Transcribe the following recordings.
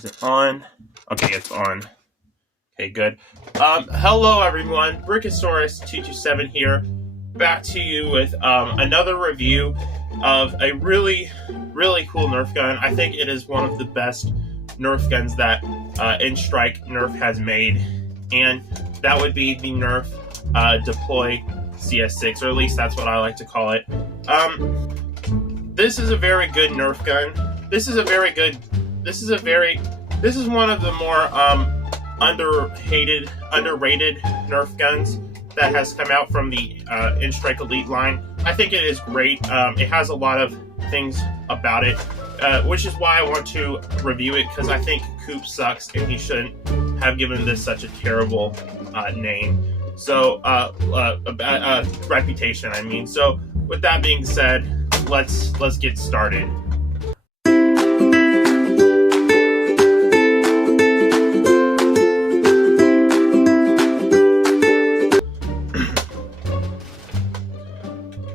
Is it on? Okay, it's on. Okay, good. Hello everyone, Brickosaurus227 here, back to you with another review of a really cool Nerf gun. I think it is one of the best Nerf guns that In-Strike Nerf has made, and that would be the Nerf Deploy CS6, or at least that's what I like to call it. This is a very good Nerf gun. This is one of the more underrated Nerf guns that has come out from the In-Strike Elite line. I think it is great. It has a lot of things about it, which is why I want to review it, because I think Coop sucks and he shouldn't have given this such a terrible name. So, reputation, I mean. So, with that being said, let's get started.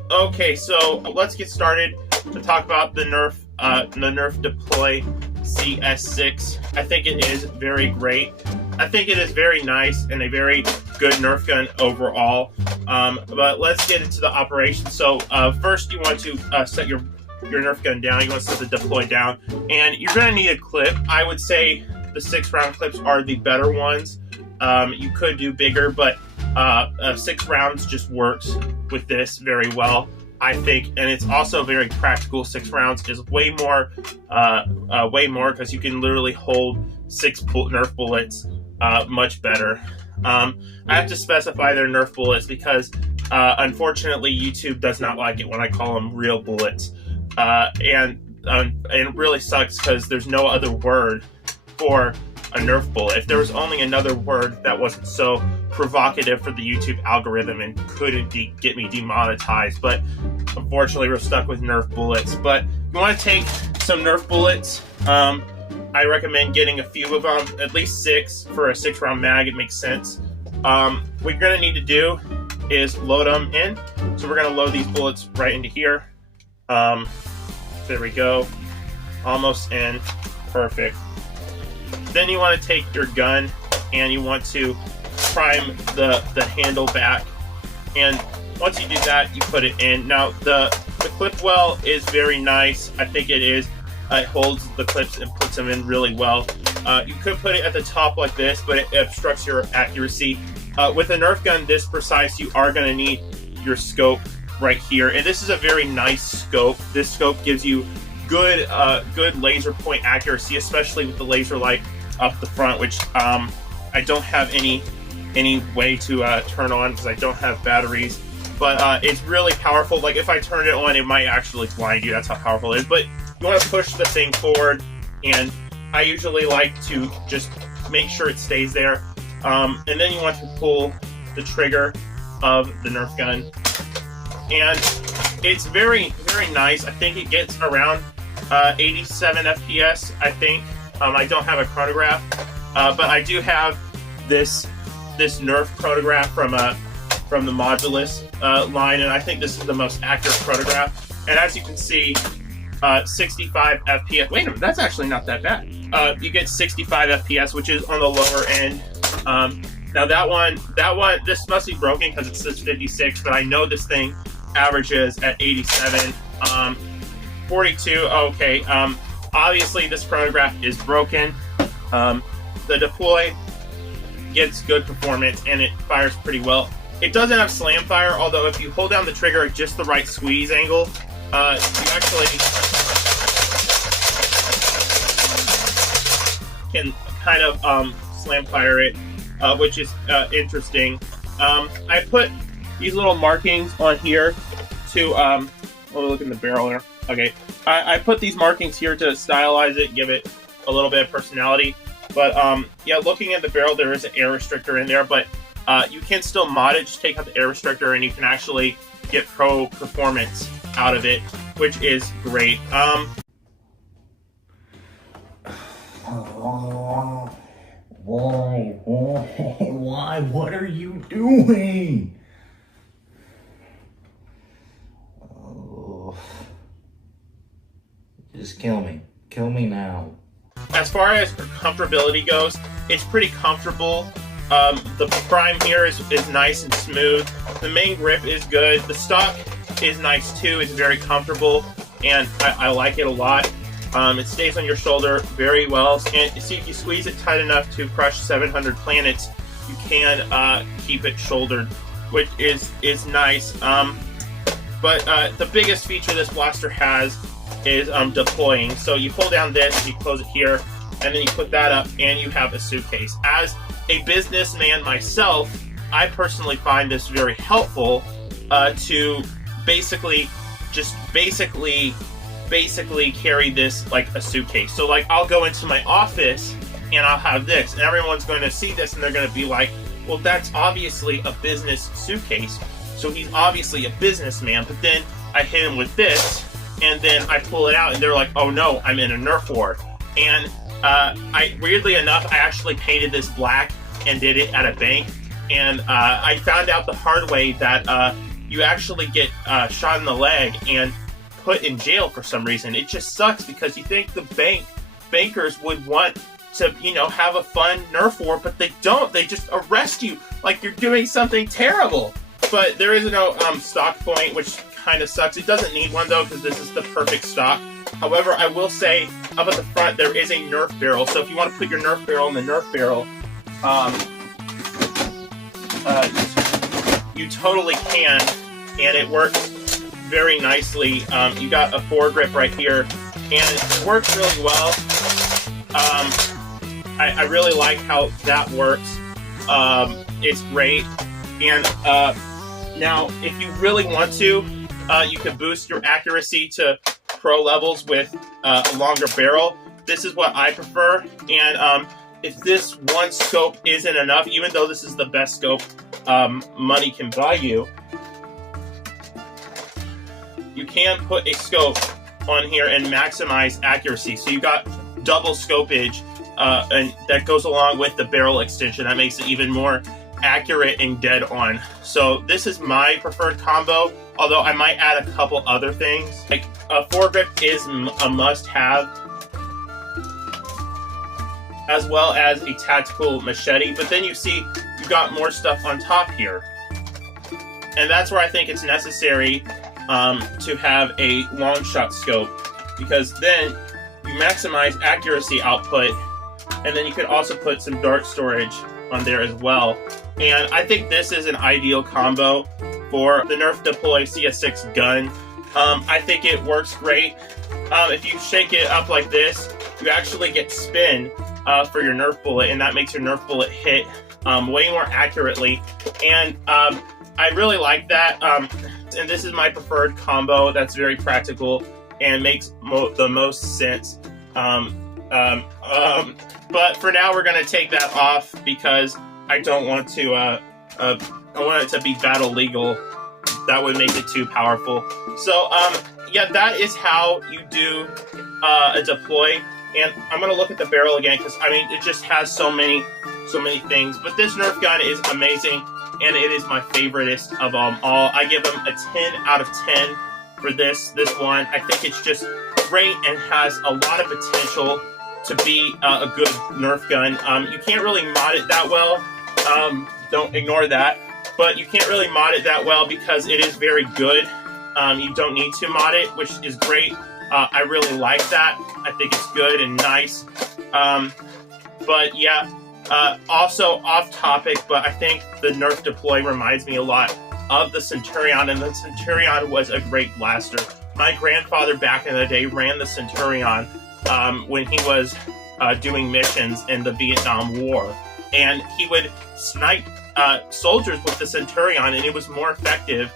Okay, so let's get started to talk about the Nerf Deploy CS6. I think it is very great. I think it is very nice and a very good Nerf gun overall. But let's get into the operation. So first you want to set your Nerf gun down. You want to set the deploy down, and you're going to need a clip. I would say the 6-round clips are the better ones. You could do bigger, but 6 rounds just works with this very well, I think, and it's also very practical. 6 rounds is way more because you can literally hold 6 Nerf bullets much better. I have to specify they're Nerf bullets because unfortunately YouTube does not like it when I call them real bullets, and it really sucks because there's no other word for a Nerf bullet. If there was only another word that wasn't so provocative for the YouTube algorithm and couldn't get me demonetized, but unfortunately we're stuck with Nerf bullets. But you want to take some Nerf bullets. I recommend getting a few of them, at least 6 for a 6-round mag. It makes sense. What you're going to need to do is load them in. So we're going to load these bullets right into here. There we go. Almost in. Perfect. Then you want to take your gun and you want to prime the handle back. And once you do that, you put it in. Now, the clip well is very nice. I think it is. It holds the clips and puts them in really well. You could put it at the top like this, but it obstructs your accuracy. With a Nerf gun this precise, you are going to need your scope right here. And this is a very nice scope. This scope gives you good laser point accuracy, especially with the laser light up the front, which I don't have any way to turn on because I don't have batteries. But it's really powerful. Like, if I turn it on, it might actually blind you. That's how powerful it is. But you want to push the thing forward, and I usually like to just make sure it stays there. And then you want to pull the trigger of the Nerf gun, and it's very nice. I think it gets around 87 FPS. I think. I don't have a chronograph, but I do have this Nerf chronograph from the Modulus line, and I think this is the most accurate chronograph. And as you can see, 65 FPS. Wait a minute, that's actually not that bad. You get 65 FPS, which is on the lower end. Now that one, this must be broken because it says 56, but I know this thing averages at 87. 42. Okay. Obviously, this chronograph is broken. The Deploy gets good performance and it fires pretty well. It doesn't have slam fire, although if you hold down the trigger at just the right squeeze angle, you actually can kind of slam fire it, which is interesting. I put these little markings on here to look in the barrel there. Okay, I put these markings here to stylize it, give it a little bit of personality. But yeah, looking at the barrel, there is an air restrictor in there, but you can still mod it. Just take out the air restrictor, and you can actually get pro performance out of it, which is great. Why? What are you doing? Oh. Just kill me. Kill me now. as far as comfortability goes, it's pretty comfortable. The prime here is nice and smooth. The main grip is good. The stock is nice too. It's very comfortable, and I like it a lot. It stays on your shoulder very well, and see, if you squeeze it tight enough to crush 700 planets, you can keep it shouldered, which is nice. But the biggest feature this blaster has is deploying. So you pull down this, you close it here, and then you put that up, and you have a suitcase. As a businessman myself, I personally find this very helpful to basically carry this like a suitcase. So like, I'll go into my office and I'll have this, and everyone's going to see this and they're going to be like, well, that's obviously a business suitcase, so he's obviously a businessman. But then I hit him with this, and then I pull it out, and they're like, oh no, I'm in a Nerf war. And weirdly enough, I actually painted this black and did it at a bank, and I found out the hard way that you actually get shot in the leg and put in jail for some reason. It just sucks, because you think the bankers would want to, you know, have a fun Nerf war, but they don't. They just arrest you like you're doing something terrible. But there is no stock point, which kind of sucks. It doesn't need one though, because this is the perfect stock. However, I will say up at the front there is a Nerf barrel. So if you want to put your Nerf barrel in the Nerf barrel, you totally can, and it works very nicely. You got a foregrip right here, and it works really well. I really like how that works. It's great. And now, if you really want to, you can boost your accuracy to pro levels with a longer barrel. This is what I prefer. And if this one scope isn't enough, even though this is the best scope money can buy you, you can put a scope on here and maximize accuracy. So you got double scopage, and that goes along with the barrel extension. That makes it even more accurate and dead on. So this is my preferred combo, although I might add a couple other things. Like a foregrip is a must-have, as well as a tactical machete. But then you see you got more stuff on top here, and that's where I think it's necessary to have a long shot scope, because then you maximize accuracy output, and then you could also put some dart storage on there as well. And I think this is an ideal combo for the Nerf Deploy CS6 gun. I think it works great. If you shake it up like this, you actually get spin for your Nerf bullet, and that makes your Nerf bullet hit way more accurately. And I really like that. And this is my preferred combo. That's very practical and makes the most sense. But for now, we're going to take that off, because I don't want to, I want it to be battle legal. That would make it too powerful. So, yeah, that is how you do a deploy. And I'm going to look at the barrel again, because, I mean, it just has so many things. But this Nerf gun is amazing, and it is my favoriteest of them all. I give them a 10 out of 10 for this one. I think it's just great and has a lot of potential to be a good Nerf gun. You can't really mod it that well. Don't ignore that. But you can't really mod it that well, because it is very good. You don't need to mod it, which is great. I really like that. I think it's good and nice. But yeah, also off topic, but I think the Nerf Deploy reminds me a lot of the Centurion, and the Centurion was a great blaster. My grandfather back in the day ran the Centurion when he was doing missions in the Vietnam War, and he would snipe soldiers with the Centurion, and it was more effective,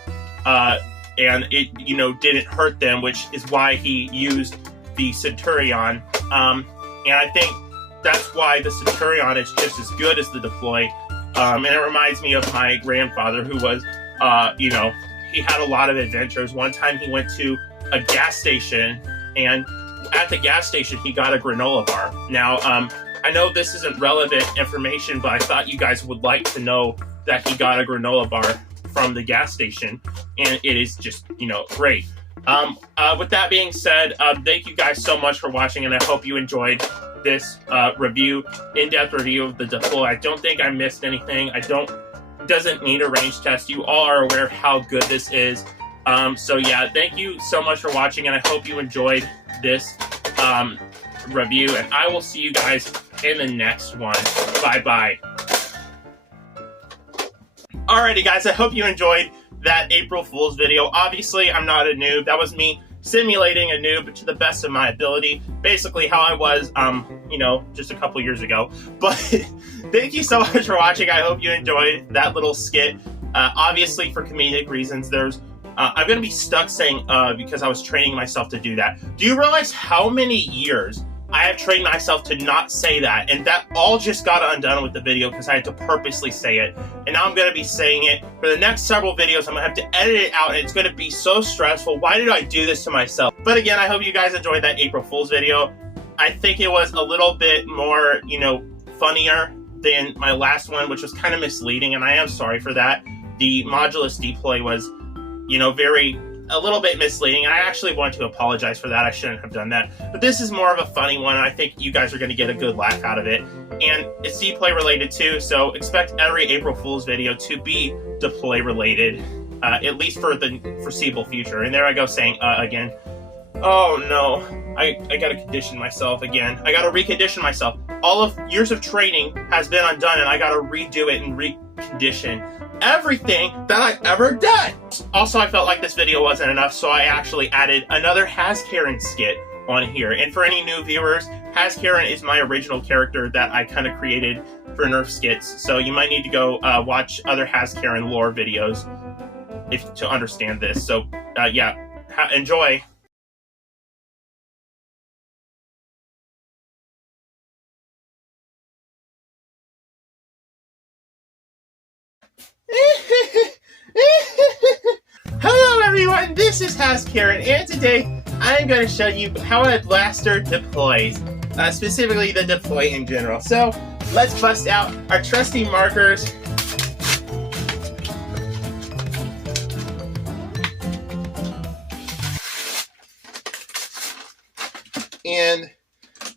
and it, you know, didn't hurt them, which is why he used the Centurion. And I think that's why the Centurion is just as good as the Deploy. And it reminds me of my grandfather, who was, you know, he had a lot of adventures. One time he went to a gas station, and at the gas station he got a granola bar. Now, I know this isn't relevant information, but I thought you guys would like to know that he got a granola bar from the gas station, and it is just, you know, great. With that being said, thank you guys so much for watching, and I hope you enjoyed this review, in-depth review of the Deploy. I don't think I missed anything. Doesn't need a range test. You all are aware of how good this is. So yeah, thank you so much for watching, and I hope you enjoyed this review, and I will see you guys in the next one. Bye-bye. Alrighty guys, I hope you enjoyed that April Fool's video. Obviously, I'm not a noob. That was me simulating a noob to the best of my ability. Basically how I was, you know, just a couple years ago. But thank you so much for watching. I hope you enjoyed that little skit. Obviously, for comedic reasons, I'm going to be stuck saying because I was training myself to do that. Do you realize how many years I have trained myself to not say that? And that all just got undone with the video because I had to purposely say it. And now I'm going to be saying it for the next several videos. I'm going to have to edit it out, and it's going to be so stressful. Why did I do this to myself? But again, I hope you guys enjoyed that April Fool's video. I think it was a little bit more, you know, funnier than my last one, which was kind of misleading, and I am sorry for that. The modulus deploy was, you know, a little bit misleading, and I actually want to apologize for that. I shouldn't have done that. But this is more of a funny one, and I think you guys are going to get a good laugh out of it. And it's deploy related too, so expect every April Fool's video to be deploy related, at least for the foreseeable future. And there I go saying again. Oh no, I gotta condition myself again. I gotta recondition myself. All of years of training has been undone, and I gotta redo it and recondition everything that I've ever done. Also, I felt like this video wasn't enough, so I actually added another Has Karen skit on here. And for any new viewers, Has Karen is my original character that I kind of created for Nerf skits. So you might need to go watch other Has Karen lore videos to understand this. So yeah, enjoy. Hello everyone, this is Has Karen, and today I'm going to show you how a blaster deploys, specifically the deploy in general. So let's bust out our trusty markers. And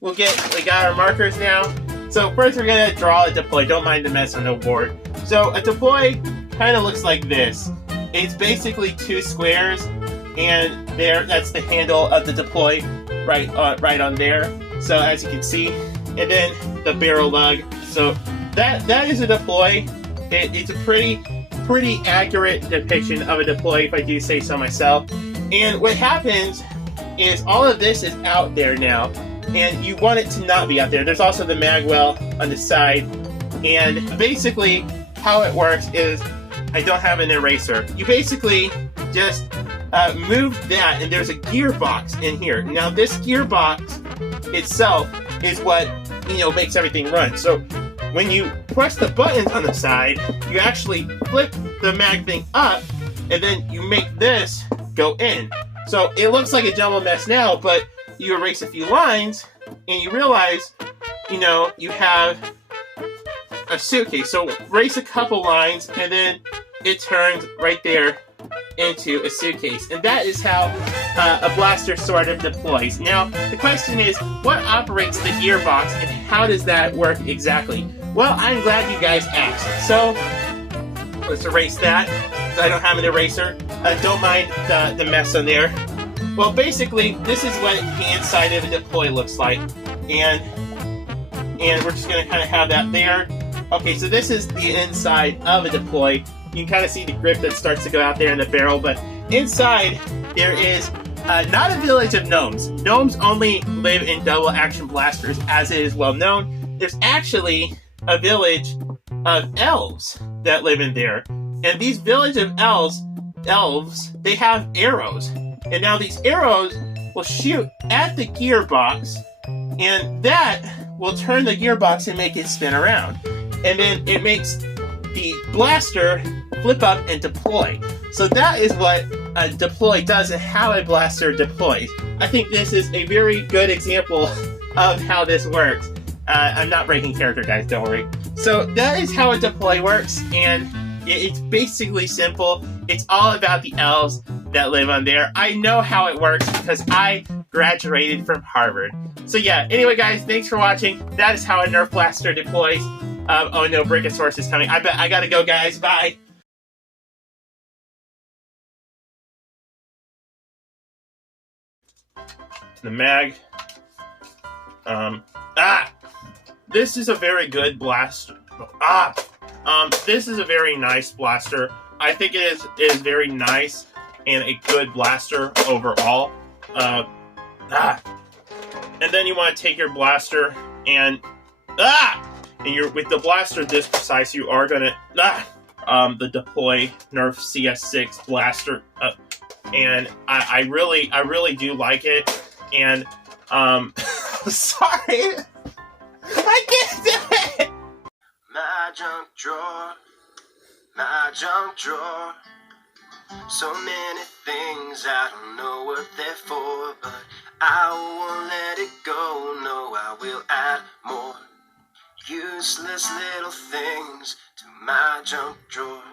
we got our markers now. So first we're going to draw a deploy. Don't mind the mess on the board. So a deploy kind of looks like this. It's basically two squares, and that's the handle of the deploy right on there. So as you can see, and then the barrel lug. So that is a deploy. It's a pretty accurate depiction of a deploy, if I do say so myself. And what happens is all of this is out there now, and you want it to not be out there. There's also the mag well on the side, and basically how it works is, I don't have an eraser. You basically just move that, and there's a gearbox in here. Now this gearbox itself is what, you know, makes everything run. So when you press the buttons on the side, you actually flip the mag thing up, and then you make this go in. So it looks like a jumbled mess now, but you erase a few lines, and you realize, you know, you have a suitcase. So erase a couple lines, and then it turns right there into a suitcase. And that is how a blaster sort of deploys. Now, the question is, what operates the gearbox, and how does that work exactly? Well, I'm glad you guys asked. So, let's erase that. I don't have an eraser. Don't mind the mess on there. Well, basically, this is what the inside of a deploy looks like. And we're just going to kind of have that there. Okay, so this is the inside of a deploy. You can kind of see the grip that starts to go out there in the barrel, but inside there is not a village of gnomes. Gnomes only live in double action blasters, as it is well known. There's actually a village of elves that live in there. And these village of elves, they have arrows. And now these arrows will shoot at the gearbox, and that will turn the gearbox and make it spin around. And then it makes the blaster flip up and deploy. So that is what a deploy does and how a blaster deploys. I think this is a very good example of how this works. I'm not breaking character, guys, don't worry. So that is how a deploy works, and it's basically simple. It's all about the elves that live on there. I know how it works because I graduated from Harvard. So yeah, anyway guys, thanks for watching. That is how a Nerf blaster deploys. Oh no, Brachiosaurus is coming. I gotta go guys, bye! The mag. This is a very good blaster. This is a very nice blaster. I think it is very nice and a good blaster overall. And then you want to take your blaster and you're with the blaster this precise, you are gonna the Deploy Nerf CS6 blaster, and I really do like it. And sorry, I can't do it. My junk drawer. So many things I don't know what they're for, but I won't let it go. No, I will add more useless little things to my junk drawer.